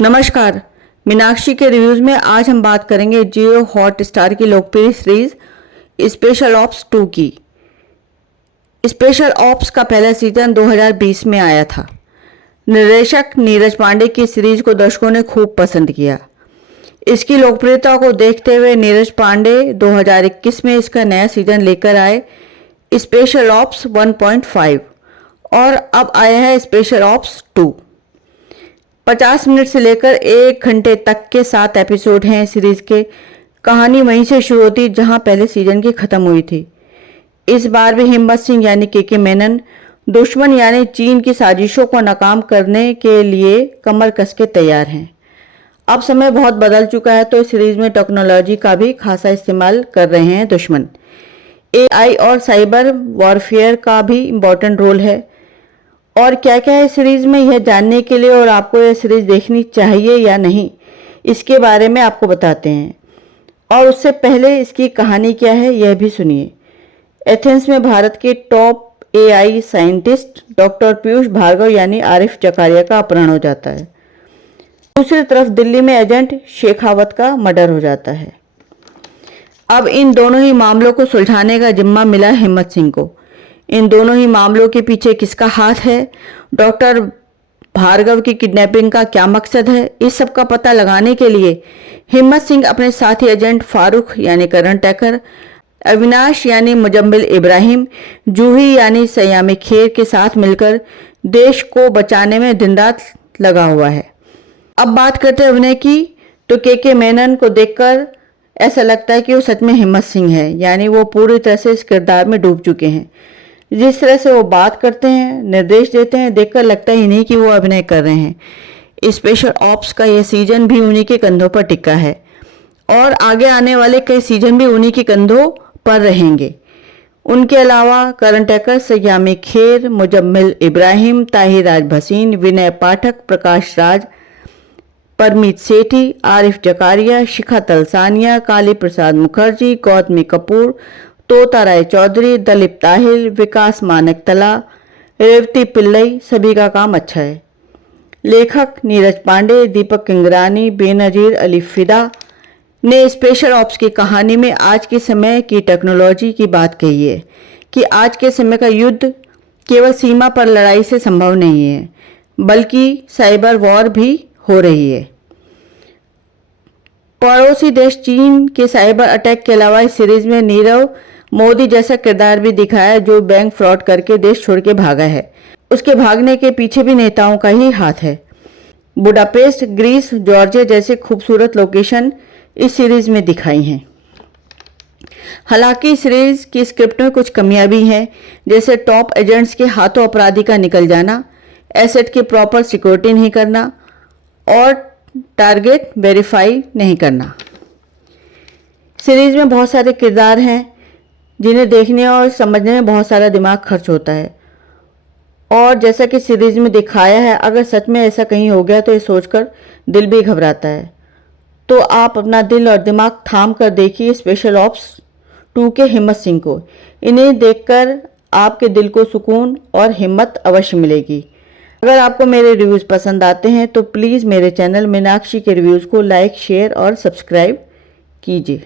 नमस्कार। मीनाक्षी के रिव्यूज़ में आज हम बात करेंगे जियो हॉटस्टार की लोकप्रिय सीरीज स्पेशल ऑप्स 2 की। स्पेशल ऑप्स का पहला सीजन 2020 में आया था। निर्देशक नीरज पांडे की सीरीज को दर्शकों ने खूब पसंद किया। इसकी लोकप्रियता को देखते हुए नीरज पांडे 2021 में इसका नया सीजन लेकर आए स्पेशल ऑप्स 1.5 और अब आया है स्पेशल ऑप्स 2। 50 मिनट से लेकर 1 घंटे तक के 7 एपिसोड हैं सीरीज के। कहानी वहीं से शुरू होती जहां पहले सीजन की खत्म हुई थी। इस बार भी हिम्मत सिंह यानी के मेनन दुश्मन यानी चीन की साजिशों को नाकाम करने के लिए कमर कस के तैयार हैं। अब समय बहुत बदल चुका है तो इस सीरीज में टेक्नोलॉजी का भी खासा इस्तेमाल कर रहे हैं दुश्मन। AI और साइबर वॉरफेयर का भी इम्पोर्टेंट रोल है। और क्या क्या है सीरीज में, यह जानने के लिए और आपको यह सीरीज देखनी चाहिए या नहीं, इसके बारे में आपको बताते हैं। और उससे पहले इसकी कहानी क्या है यह भी सुनिए। एथेंस में भारत के top AI scientist doctor Piyush Bhargava यानी आरिफ जकारिया का अपहरण हो जाता है। दूसरी तरफ दिल्ली में एजेंट शेखावत का मर्डर हो जाता है। अब इन दोनों ही मामलों को सुलझाने का जिम्मा मिला हिम्मत सिंह को। इन दोनों ही मामलों के पीछे किसका हाथ है, डॉक्टर भार्गव की किडनैपिंग का क्या मकसद है, इस सब का पता लगाने के लिए हिम्मत सिंह अपने साथी एजेंट फारूक यानी करण टैकर, अविनाश यानी मुजम्मिल इब्राहिम, जूही यानी सयामी खेर के साथ मिलकर देश को बचाने में दिन रात लगा हुआ है। अब बात करते हैं अभिनय की, तो के मेनन को देखकर ऐसा लगता है कि वो सच में हिम्मत सिंह है, यानी वो पूरी तरह से इस किरदार में डूब चुके हैं। जिस तरह से वो बात करते हैं, निर्देश देते हैं, देखकर लगता ही नहीं कि वो अभिनय कर रहे हैं। स्पेशल ऑप्स का यह सीजन भी उन्हीं के कंधों पर टिका है और आगे आने वाले कई सीजन भी उन्हीं के कंधों पर रहेंगे। उनके अलावा करण टैकर, सयामी खेर, मुजम्मिल इब्राहिम, ताहिर राज भसीन, विनय पाठक, प्रकाश राज, परमीत सेठी, आरिफ जकारिया, शिखा तलसानिया, काली प्रसाद मुखर्जी, गौतमी कपूर, तोता राय चौधरी, दलीप ताहिल, विकास मानक तला, रेवती पिल्लई, सभी का काम अच्छा है। लेखक नीरज पांडे, दीपक किंगरानी, बेनजीर अली फिदा ने स्पेशल ऑप्स की कहानी में आज के समय की टेक्नोलॉजी की बात कही है कि आज के समय का युद्ध केवल सीमा पर लड़ाई से संभव नहीं है, बल्कि साइबर वॉर भी हो रही है। पड़ोसी देश चीन के साइबर अटैक के अलावा इस सीरीज में नीरव मोदी जैसा किरदार भी दिखाया है, जो बैंक फ्रॉड करके देश छोड़ के भागा है। उसके भागने के पीछे भी नेताओं का ही हाथ है। बुडापेस्ट, ग्रीस, जॉर्जिया जैसे खूबसूरत लोकेशन इस सीरीज में दिखाई हैं। हालांकि सीरीज की स्क्रिप्ट में कुछ कमियां भी हैं, जैसे टॉप एजेंट्स के हाथों अपराधी का निकल जाना, एसेट की प्रॉपर सिक्योरिटी नहीं करना और टारगेट वेरीफाई नहीं करना। सीरीज में बहुत सारे किरदार हैं जिन्हें देखने और समझने में बहुत सारा दिमाग खर्च होता है। और जैसा कि सीरीज में दिखाया है, अगर सच में ऐसा कहीं हो गया तो ये सोचकर दिल भी घबराता है। तो आप अपना दिल और दिमाग थाम कर देखिए स्पेशल ऑप्स 2 के हिम्मत सिंह को। इन्हें देखकर आपके दिल को सुकून और हिम्मत अवश्य मिलेगी। अगर आपको मेरे रिव्यूज़ पसंद आते हैं तो प्लीज़ मेरे चैनल मीनाक्षी के रिव्यूज़ को लाइक, शेयर और सब्सक्राइब कीजिए।